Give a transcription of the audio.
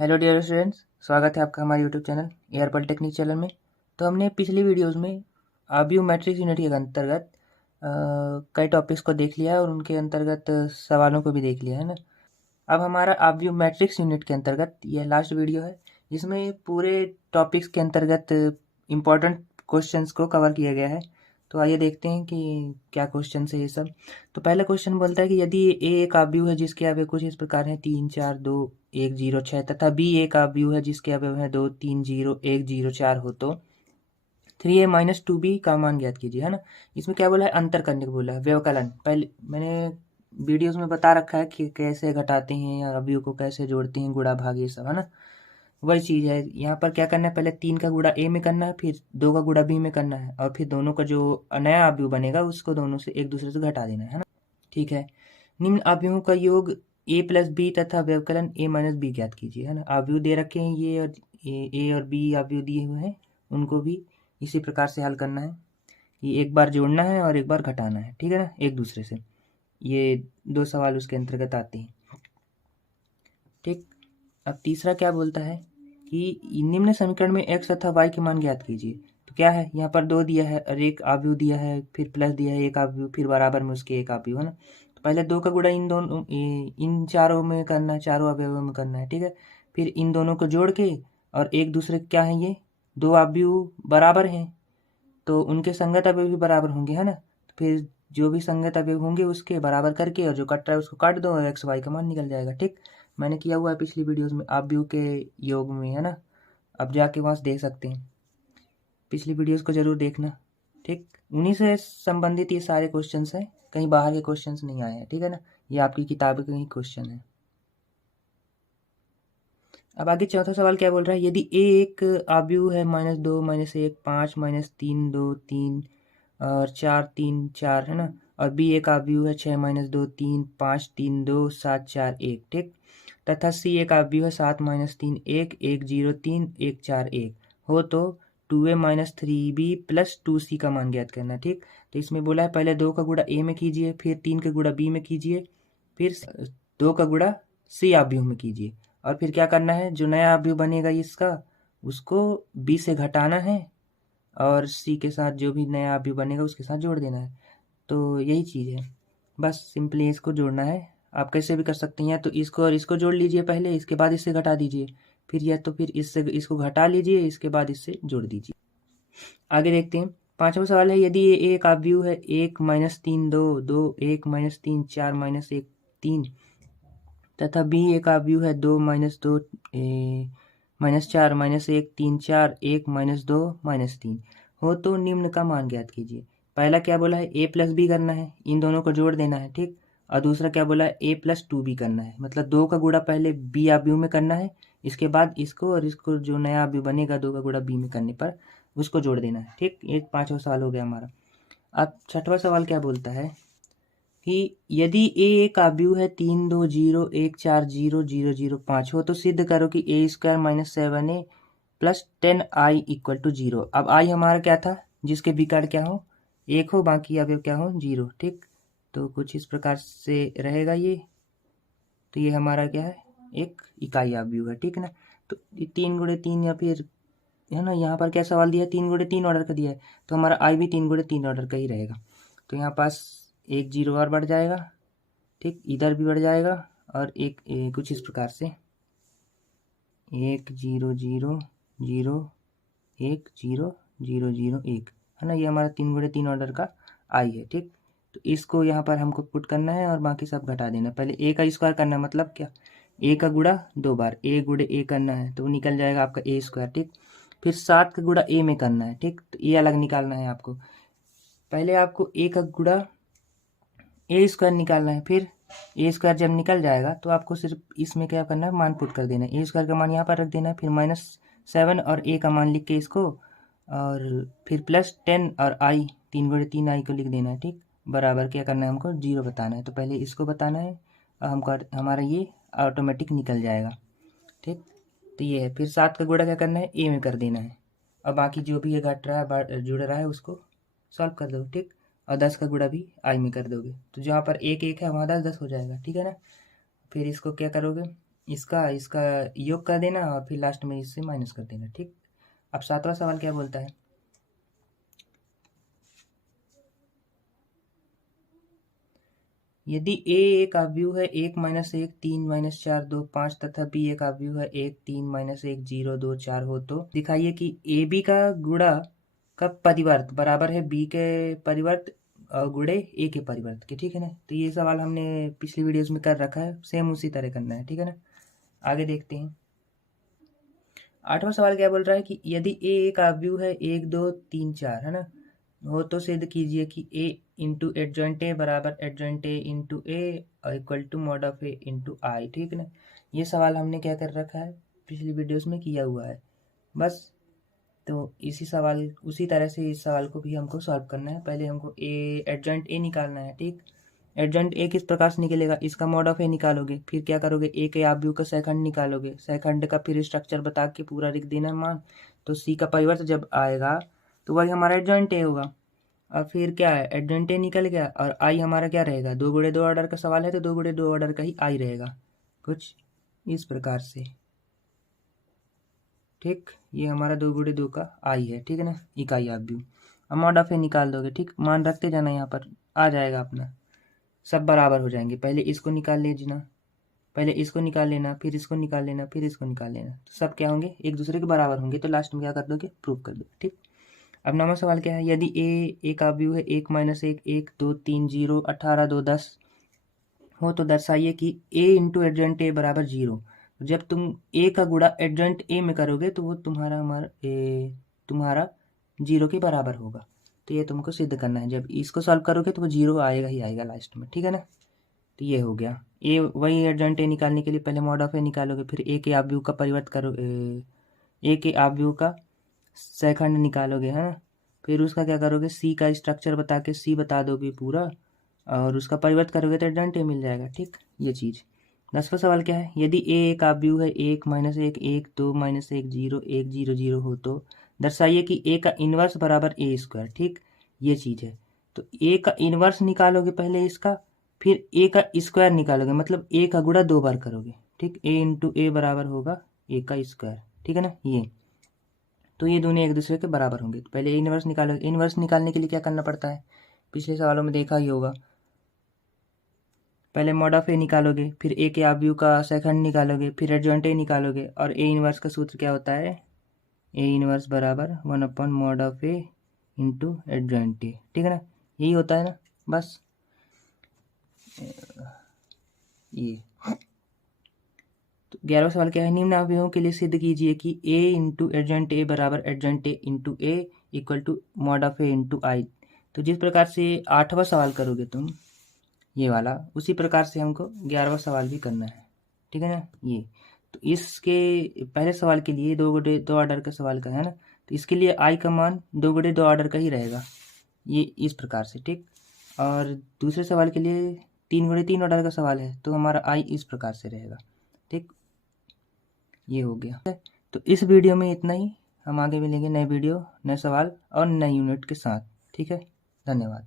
Hello dear students, स्वागत है आपका हमारे YouTube channel air polytechnic channel में। तो हमने पिछली वीडियोस में आव्यू मैट्रिक्स यूनिट के अंतर्गत कई टॉपिक्स को देख लिया है और उनके अंतर्गत सवालों को भी देख लिया है ना। अब हमारा आव्यू मैट्रिक्स यूनिट के अंतर्गत यह लास्ट वीडियो है जिसमें पूरे टॉपिक्स के अंतर्गत इम्पोर्टेंट क्वेश्चंस को कवर किया गया है। तो आइए देखते हैं कि क्या क्वेश्चन है ये सब। तो पहला क्वेश्चन बोलता है कि यदि ए एक आव्यूह है जिसके अवयव कुछ इस प्रकार हैं 3 4 2 1 0 6 तथा बी एक आव्यूह है जिसके अवयव है 2 3 0 1 0 4 हो तो 3a माइनस 2b का मान ज्ञात कीजिए, है ना। इसमें क्या बोला है, अंतर करने को बोला है, व्यवकलन। पहले मैंने वीडियोस में बता रखा है कि कैसे घटाते हैं या अवयव को कैसे जोड़ते हैं, गुणा भाग ये सब, है ना। वही चीज़ है यहाँ पर। क्या करना है, पहले 3 का गुणा ए में करना है, फिर 2 का गुणा बी में करना है, और फिर दोनों का जो नया अवयव बनेगा उसको दोनों से एक दूसरे से घटा देना है ना। ठीक है। निम्न अवयवों का योग a प्लस बी तथा व्यवकलन a माइनस बी ज्ञात कीजिए, है ना। अवयव दे रखे हैं ये, और ए और बी अवयव दिए हुए हैं, उनको भी इसी प्रकार से हल करना है कि एक बार जोड़ना है और एक बार घटाना है, ठीक है ना, एक दूसरे से। ये दो सवाल उसके अंतर्गत आते हैं। ठीक। अब तीसरा क्या बोलता है कि निम्न समीकरण में x तथा y के मान ज्ञात कीजिए। तो क्या है, यहाँ पर 2 दिया है और एक अवयव दिया है, फिर प्लस दिया है एक अवयव, फिर बराबर में उसके एक अवयव, है ना। तो पहले 2 का गुणा इन चारों में करना है, चारों अवयवों में करना है, ठीक है। फिर इन दोनों को जोड़ के, और एक दूसरे क्या है, ये दो अवयव बराबर हैं तो उनके संगत अवयव भी बराबर होंगे, है ना। तो फिर जो भी संगत अवयव होंगे उसके बराबर करके, और जो कट रहा है उसको काट दो और एक्स वाई का मान निकल जाएगा। ठीक। मैंने किया हुआ है पिछली वीडियोस में अवयव के योग में, है ना। अब जाके वहाँ से देख सकते हैं, पिछली वीडियोस को जरूर देखना। ठीक। उन्हीं से संबंधित ये सारे क्वेश्चन हैं, कहीं बाहर के क्वेश्चन नहीं आए हैं, ठीक है ना। ये आपकी किताब के ही क्वेश्चन है। अब आगे चौथा सवाल क्या बोल रहा है, यदि ए एक अवयव है -2 -1 5 -3 2 3 और 4 3 4, है ना। और बी एक अवयव है 6 -2 3 5 3 2 7 4 1, ठीक। तथा सी एक अवयव है 7 -3 1 1 0 3 1 4 1 हो तो 2a minus 3b plus 2c का मान ज्ञात करना, ठीक। तो इसमें बोला है पहले 2 का गुणा ए में कीजिए, फिर 3 का गुणा बी में कीजिए, फिर 2 का गुणा सी अवयव में कीजिए, और फिर क्या करना है, जो नया अवयव बनेगा इसका उसको बी से घटाना है, और सी के साथ जो भी नया अवयव बनेगा उसके साथ जोड़ देना है। तो यही चीज़ है, बस सिंपली इसको जोड़ना है। आप कैसे भी कर सकते हैं, या तो इसको और इसको जोड़ लीजिए पहले, इसके बाद इससे घटा दीजिए, फिर या तो फिर इससे इसको घटा लीजिए, इसके बाद इससे जोड़ दीजिए। आगे देखते हैं। पांचवा सवाल है, यदि ये एक अवयव है 1 -3 2 2 1 -3 4 -1 3 तथा बी एक अवयव है 2 -2 -4 -1 3 4 1 -2 -3 हो तो निम्न का मान ज्ञात कीजिए। पहला क्या बोला है, a प्लस बी करना है, इन दोनों को जोड़ देना है, ठीक। और दूसरा क्या बोला है, a प्लस 2b करना है, मतलब 2 का गुणा पहले b अवयव में करना है, इसके बाद इसको और इसको जो नया अवयव बनेगा 2 का गुणा b में करने पर उसको जोड़ देना है, ठीक। ये पांचवा सवाल हो गया हमारा। अब छठवां सवाल क्या बोलता है कि यदि ए एक अवयव है 3 2 0 1 4 0 0 0 5 हो तो सिद्ध करो कि A square minus 7a plus 10i equal to 0। अब आई हमारा क्या था, जिसके विकर्ण क्या हो, 1 हो, बाकी अवयव क्या हो, 0, ठीक। तो कुछ इस प्रकार से रहेगा ये। तो ये हमारा क्या है, एक इकाई अवयव है, ठीक है ना। तो 3 गुणे 3, या फिर, है ना, यहाँ पर क्या सवाल दिया है, 3 गुणे 3 ऑर्डर का दिया है, तो हमारा आई भी 3 गुणे 3 ऑर्डर का ही रहेगा। तो यहाँ पास एक जीरो और बढ़ जाएगा, ठीक, इधर भी बढ़ जाएगा, और एक कुछ इस प्रकार से 1 0 0 0 1 0 0 0 1, है ना। ये हमारा 3 गुणे 3 ऑर्डर का आई है, ठीक। तो इसको यहाँ पर हमको पुट करना है और बाकी सब घटा देना। पहले ए का स्क्वायर करना है, मतलब क्या, ए का गुणा 2 बार ए गुणे ए करना है, तो निकल जाएगा आपका ए स्क्वायर, ठीक। फिर 7 का गुणा ए में करना है, ठीक। तो ये अलग निकालना है आपको। पहले आपको ए का गुणा ए स्क्वायर निकालना है, फिर ए स्क्वायर जब निकल जाएगा तो आपको सिर्फ इसमें क्या करना है, मान पुट कर देना है। ए स्क्वायर का मान यहाँ पर रख देना है, फिर -7 और ए का मान लिख के इसको, और फिर प्लस 10 और आई 3 गुणे 3 आई को लिख देना है, ठीक। बराबर क्या करना है, हमको 0 बताना है। तो पहले इसको बताना है, और हमको हमारा ये ऑटोमेटिक निकल जाएगा, ठीक। तो ये है। फिर 7 का गुणा क्या करना है, ए में कर देना है, और बाकी जो भी ये घट रहा है जुड़ रहा है उसको सॉल्व कर दो, ठीक। और 10 का गुणा भी आई में कर दोगे, तो जहाँ पर एक एक है वहाँ 10 10 हो जाएगा, ठीक है ना। फिर इसको क्या करोगे, इसका इसका योग कर देना और फिर लास्ट में इससे माइनस कर देना। ठीक, अब 7वां सवाल क्या बोलता है, यदि a एक आव्यूह है 1 - 1 3 - 4 2 5 तथा b एक आव्यूह है 1 3 - 1 0 2 4 हो तो दिखाइए कि ए बी का गुणा का परिवर्त बराबर है b के परिवर्त गुणे ए के परिवर्त के। ठीक है ना, तो ये सवाल हमने पिछली वीडियोस में कर रखा है, सेम उसी तरह करना है। ठीक है ना, आगे देखते हैं। 8वां सवाल क्या बोल रहा है कि यदि ए एक आव्यूह है 1 2 3 4 है ना, हो तो सिद्ध कीजिए कि a इंटू एडजॉइंट ए बराबर adjoint A into A equal to mod of A into I. ठीक है ना, ये सवाल हमने क्या कर रखा है, पिछली वीडियोस में किया हुआ है बस। तो इसी सवाल उसी तरह से इस सवाल को भी हमको सॉल्व करना है। पहले हमको ए एडजॉइंट ए निकालना है। ठीक, एडजॉइंट ए किस प्रकार से निकलेगा, इसका मॉड ऑफ ए निकालोगे, फिर क्या करोगे, ए के आव्यूह का सेकंड निकालोगे, सेकंड का फिर स्ट्रक्चर बता के पूरा लिख देना मान। तो सी का परिवर्त जब आएगा तो वही हमारा एडजॉइंट ए होगा। और फिर क्या है, एडजॉइंट ए निकल गया और आई हमारा क्या रहेगा, 2 गुणे 2 ऑर्डर का सवाल है तो 2 गुणे 2 ऑर्डर का ही आई रहेगा, कुछ इस प्रकार से। ठीक, ये हमारा 2 गुणे 2 का आई है। ठीक है ना, इकाई आव्यूह। अब मॉड ऑफ ए निकाल दोगे। ठीक, मान रखते जाना, यहाँ पर आ जाएगा अपना, सब बराबर हो जाएंगे। पहले इसको निकाल लेना, पहले इसको निकाल लेना, फिर इसको निकाल लेना, फिर इसको निकाल लेना, तो सब क्या होंगे, एक दूसरे के बराबर होंगे। तो लास्ट में क्या कर दोगे, प्रूव कर दोगे। ठीक, अब 9वां सवाल क्या है, यदि ए एक आव्यूह है 1 - 1 1 2 3 0 18 2 10 हो तो दर्शाइए कि a इंटू एडजॉइंट ए बराबर 0। जब तुम a का गुणा एडजॉइंट ए में करोगे तो वो तुम्हारा 0 के बराबर होगा। तो ये तुमको सिद्ध करना है, जब इसको सॉल्व करोगे तो वो 0 आएगा ही आएगा लास्ट में। ठीक है ना, तो ये हो गया। ए वही एडजॉइंट ए निकालने के लिए पहले मॉड ऑफ ए निकालोगे, फिर ए के आव्यूह का परिवर्त करो, ए के आव्यूह का सेकंड निकालोगे, है ना। फिर उसका क्या करोगे, सी का स्ट्रक्चर बता के सी बता दोगे पूरा, और उसका परिवर्त करोगे तो एडजॉइंट ए मिल जाएगा। ठीक, ये चीज़। 10वां सवाल क्या है, यदि ए एक आव्यूह है 1 - 1 1 2 - 1 0 1 0 0 हो तो दर्शाइए कि ए का इन्वर्स बराबर ए स्क्वायर। ठीक, ये चीज़ है। तो ए का इन्वर्स निकालोगे पहले इसका, फिर ए का स्क्वायर निकालोगे, मतलब ए का गुणा 2 बार करोगे। ठीक, ए इंटू ए बराबर होगा ए का स्क्वायर। ठीक है ना, ये तो ये दोनों एक दूसरे के बराबर होंगे। तो पहले इन्वर्स निकालोगे। इन्वर्स निकालने के लिए क्या करना पड़ता है, पिछले सवालों में देखा ही होगा, पहले मॉड ऑफ ए निकालोगे, फिर ए के आव्यूह का सेकंड निकालोगे, फिर एडजॉइंट ए निकालोगे, और ए इन्वर्स का सूत्र क्या होता है, ए इन्वर्स बराबर 1/mod of A into adjoint ए। ठीक है ना, यही होता है ना, बस ये। तो 11वां सवाल क्या है, निम्न अवयवों के लिए सिद्ध कीजिए कि a इंटू एडजॉइंट ए बराबर adjoint A into A equal to mod of A into I. तो जिस प्रकार से 8वां सवाल करोगे तुम ये वाला, उसी प्रकार से हमको 11वां सवाल भी करना है। ठीक है ना, ये तो इसके पहले सवाल के लिए 2 गुणे 2 ऑर्डर का सवाल का है ना, तो इसके लिए आई का मान 2 गुणे 2 ऑर्डर का ही रहेगा, ये इस प्रकार से। ठीक, और दूसरे सवाल के लिए 3 गुणे 3 ऑर्डर का सवाल है तो हमारा आई इस प्रकार से रहेगा। ठीक, ये हो गया। तो इस वीडियो में इतना ही, हम आगे मिलेंगे नए वीडियो, नए सवाल और नए यूनिट के साथ। ठीक है, धन्यवाद।